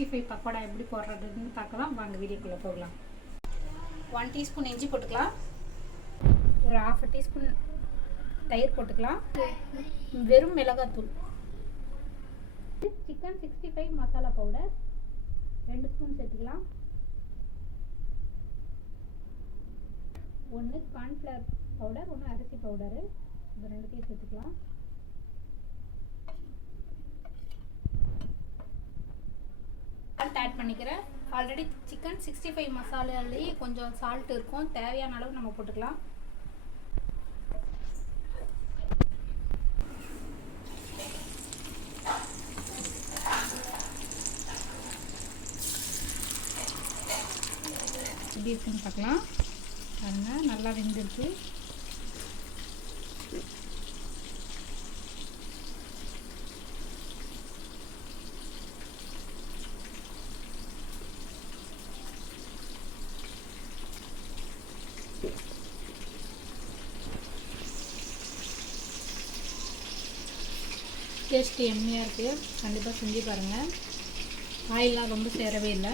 65 பக்கோடா எப்படி போடுறதுன்னு பார்க்கலாம் வாங்க வீடியோக்குள்ளே போகலாம். 1 டீஸ்பூன் இஞ்சி போட்டுக்கலாம். ஒரு 1/2 டீஸ்பூன் தயிர் போட்டுக்கலாம். வெறும் மிளகாத்தூள். சிக்கன் 65 மசாலா பவுடர் 2 ஸ்பூன் சேர்த்துக்கலாம். 1 கார்ன்ஃப்ளவர் பவுடர், 1 அரிசி பவுடரு, இது ரெண்டுத்தையும் சேர்த்துக்கலாம். ஆட் பண்ணிக்கிறேன். ஆல்ரெடி சிக்கன் 65 மசாலாலேயே கொஞ்சம் சால்ட் இருக்கும், தேவையான அளவு நம்ம போட்டுக்கலாம். எப்படி இருக்குன்னு பார்க்கலாம். பாருங்க, நல்லா வெந்திருக்கு. டேஸ்ட் எம்மியாக இருக்குது. கண்டிப்பாக செஞ்சு பாருங்கள். ஆயிலெலாம் ரொம்ப சேரவே இல்லை.